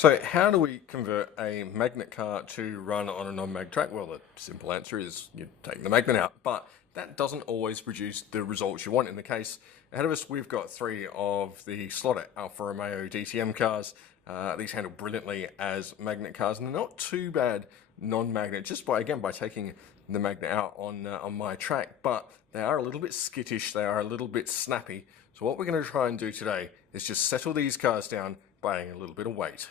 So how do we convert a magnet car to run on a non-mag track? Well, the simple answer is you take the magnet out, but that doesn't always produce the results you want. In the case ahead of us, we've got three of the Slot.it Alfa Romeo DTM cars. These handle brilliantly as magnet cars, and they're not too bad non-magnet, just by taking the magnet out on my track, but they are a little bit skittish, they are a little bit snappy. So what we're going to try and do today is just settle these cars down by adding a little bit of weight.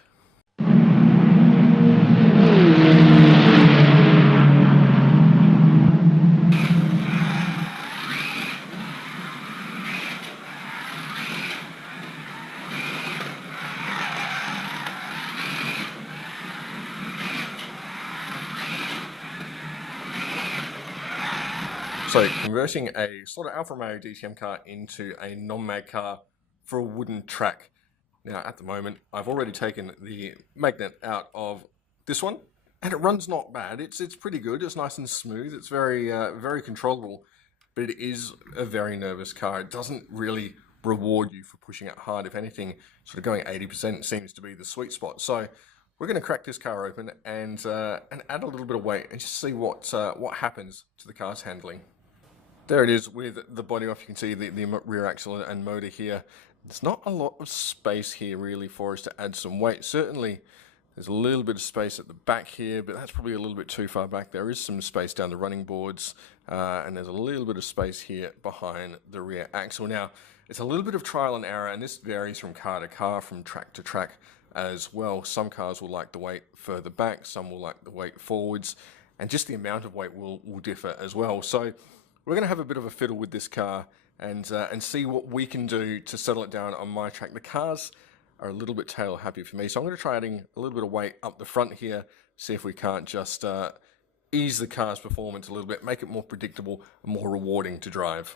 So converting a Slot.it Alfa Romeo DTM car into a non-mag car for a wooden track. Now at the moment I've already taken the magnet out of this one and it runs not bad. It's pretty good, it's nice and smooth, it's very controllable, but it is a very nervous car. It doesn't really reward you for pushing it hard. If anything, sort of going 80% seems to be the sweet spot. So we're going to crack this car open and add a little bit of weight and just see what happens to the car's handling. There it is with the body off. You can see the rear axle and motor here. There's not a lot of space here really for us to add some weight. Certainly there's a little bit of space at the back here, but that's probably a little bit too far back. There is some space down the running boards, and there's a little bit of space here behind the rear axle. Now, it's a little bit of trial and error, and this varies from car to car, from track to track as well. Some cars will like the weight further back, some will like the weight forwards, and just the amount of weight will differ as well. So we're going to have a bit of a fiddle with this car and see what we can do to settle it down on my track. The cars are a little bit tail happy for me, so I'm going to try adding a little bit of weight up the front here, see if we can't just ease the car's performance a little bit, make it more predictable and more rewarding to drive.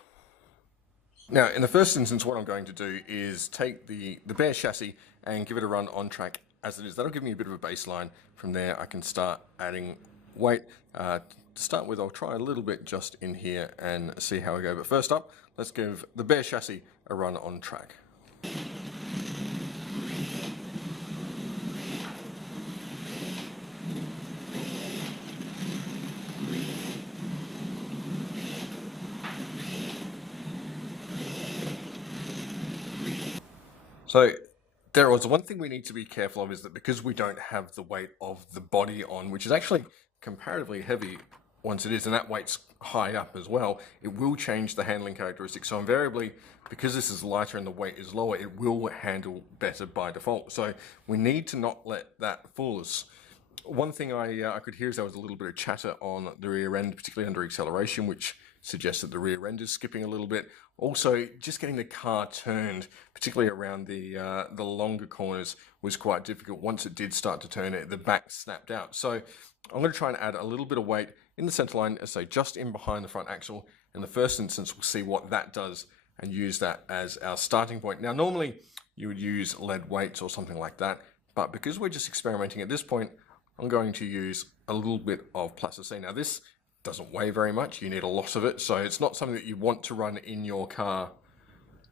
Now, in the first instance, what I'm going to do is take the bare chassis and give it a run on track as it is. That'll give me a bit of a baseline. From there, I can start adding weight. To start with, I'll try a little bit just in here and see how we go. But first up, let's give the bare chassis a run on track. So there was one thing we need to be careful of, is that because we don't have the weight of the body on, which is actually comparatively heavy once it is, and that weight's high up as well, it will change the handling characteristics. So invariably, because this is lighter and the weight is lower, it will handle better by default. So we need to not let that fool us. One thing I could hear is there was a little bit of chatter on the rear end, particularly under acceleration, which suggests that the rear end is skipping a little bit. Also, just getting the car turned, particularly around the longer corners, was quite difficult. Once it did start to turn, the back snapped out. So I'm going to try and add a little bit of weight in the center line, as I say, just in behind the front axle. In the first instance, we'll see what that does and use that as our starting point. Now, normally you would use lead weights or something like that, but because we're just experimenting at this point, I'm going to use a little bit of plasticine. Now, this doesn't weigh very much. You need a lot of it, so it's not something that you want to run in your car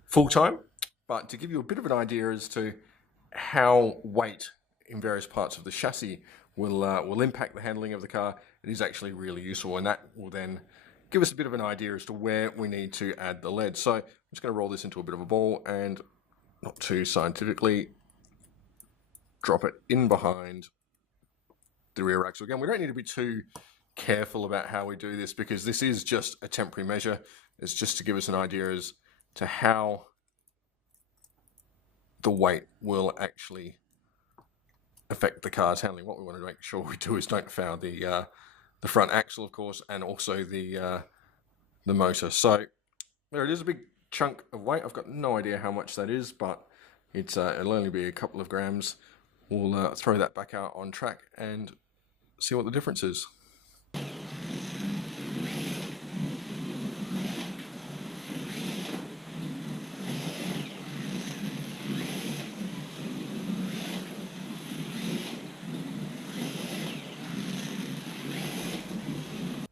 full time. But to give you a bit of an idea as to how weight in various parts of the chassis will impact the handling of the car, it is actually really useful, and that will then give us a bit of an idea as to where we need to add the lead. So I'm just going to roll this into a bit of a ball and, not too scientifically, drop it in behind the rear axle. Again, we don't need to be too careful about how we do this, because this is just a temporary measure. It's just to give us an idea as to how the weight will actually affect the car's handling. What we want to make sure we do is don't foul the front axle, of course, and also the motor. So there it is, a big chunk of weight. I've got no idea how much that is, but it'll only be a couple of grams. We'll throw that back out on track and see what the difference is.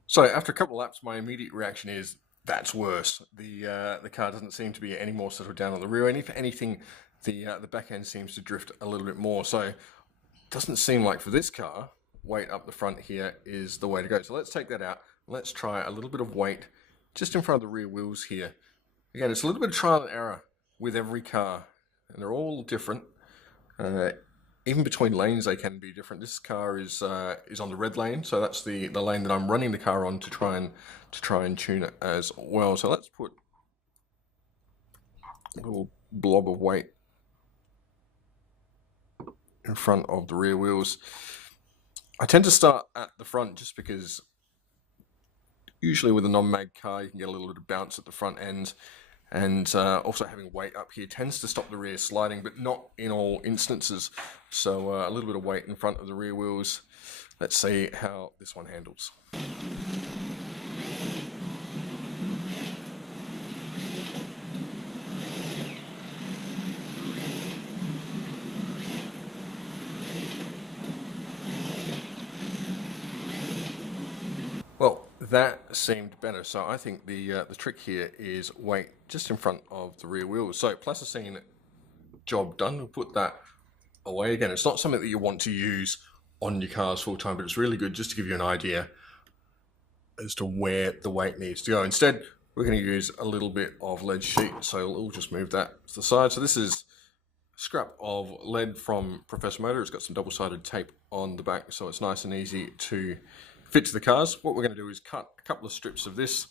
So after a couple of laps, my immediate reaction is, that's worse. The car doesn't seem to be any more settled down on the rear end. If anything, the back end seems to drift a little bit more. So doesn't seem like for this car, weight up the front here is the way to go. So let's take that out. Let's try a little bit of weight just in front of the rear wheels here. Again, it's a little bit of trial and error with every car, and they're all different. Even between lanes, they can be different. This car is on the red lane, so that's the lane that I'm running the car on to try and tune it as well. So let's put a little blob of weight in front of the rear wheels. I tend to start at the front just because usually with a non-mag car you can get a little bit of bounce at the front end, and also having weight up here tends to stop the rear sliding, but not in all instances. So a little bit of weight in front of the rear wheels. Let's see how this one handles. Well, that seemed better. So I think the trick here is weight just in front of the rear wheels. So plasticine, job done. We'll put that away again. It's not something that you want to use on your cars full time, but it's really good just to give you an idea as to where the weight needs to go. Instead, we're going to use a little bit of lead sheet. So we'll just move that to the side. So this is scrap of lead from Professor Motor. It's got some double-sided tape on the back, so it's nice and easy to fit to the cars. What we're going to do is cut a couple of strips of this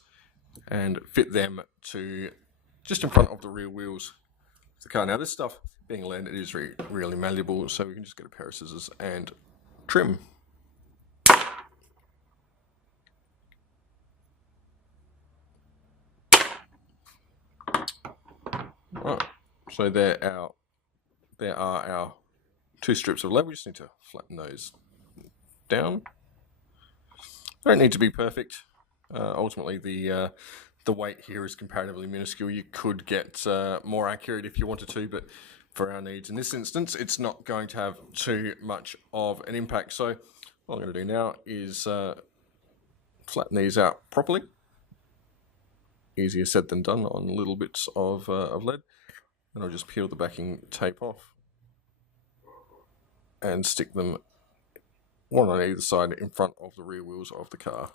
and fit them to just in front of the rear wheels of the car. Now this stuff, being lead, it is really malleable, so we can just get a pair of scissors and trim. Right, so there are our two strips of lead. We just need to flatten those down. They don't need to be perfect. Ultimately, the weight here is comparatively minuscule. You could get more accurate if you wanted to, but for our needs in this instance, it's not going to have too much of an impact. So what I'm going to do now is flatten these out properly. Easier said than done on little bits of lead. And I'll just peel the backing tape off and stick them one on either side in front of the rear wheels of the car.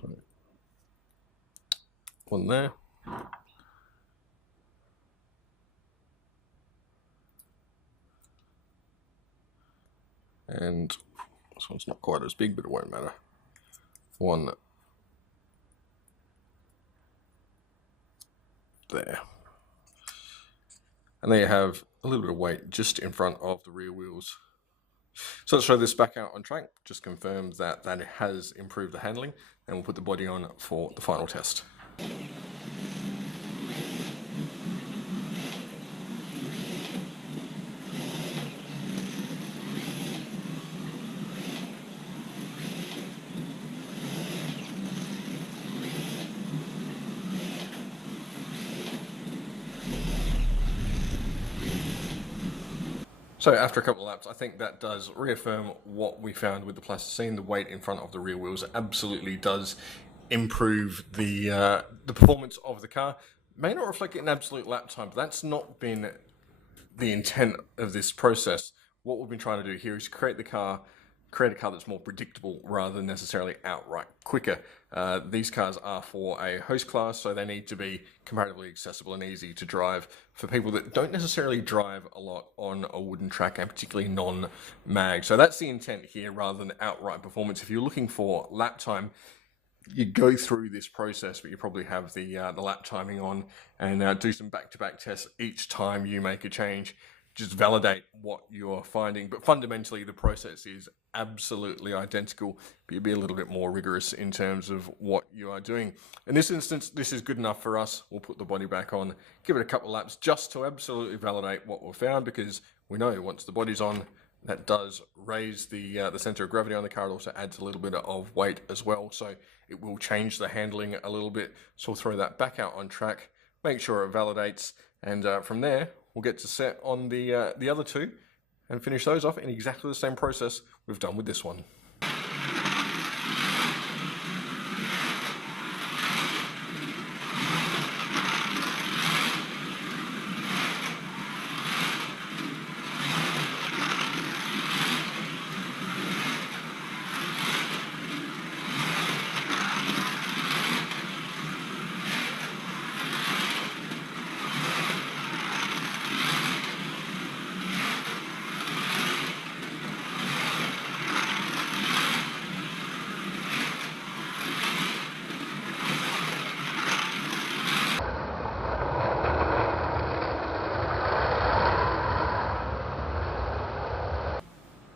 So, one there. And this one's not quite as big, but it won't matter. One there. And there you have a little bit of weight just in front of the rear wheels. So let's throw this back out on track, just confirm that it has improved the handling, and we'll put the body on for the final test. So after a couple of laps, I think that does reaffirm what we found with the plasticine. The weight in front of the rear wheels absolutely does improve the performance of the car. May not reflect it in absolute lap time, but that's not been the intent of this process. What we've been trying to do here is create a car that's more predictable rather than necessarily outright quicker. These cars are for a host class, so they need to be comparatively accessible and easy to drive for people that don't necessarily drive a lot on a wooden track, and particularly non-mag. So that's the intent here rather than outright performance. If you're looking for lap time, you go through this process, but you probably have the lap timing on, and do some back-to-back tests each time you make a change. Just validate what you're finding, but fundamentally the process is absolutely identical, but you'll be a little bit more rigorous in terms of what you are doing. In this instance, this is good enough for us. We'll put the body back on, give it a couple of laps just to absolutely validate what we've found, because we know once the body's on, that does raise the center of gravity on the car. It also adds a little bit of weight as well, so it will change the handling a little bit. So we'll throw that back out on track, make sure it validates, and from there we'll get to set on the other two and finish those off in exactly the same process we've done with this one.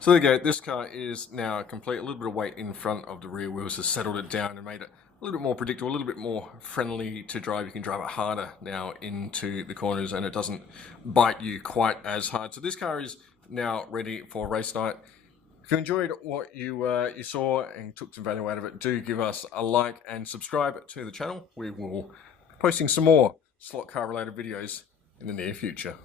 So there you go, this car is now complete. A little bit of weight in front of the rear wheels has settled it down and made it a little bit more predictable, a little bit more friendly to drive. You can drive it harder now into the corners and it doesn't bite you quite as hard. So this car is now ready for race night. If you enjoyed what you saw and took some value out of it, do give us a like and subscribe to the channel. We will be posting some more slot car related videos in the near future.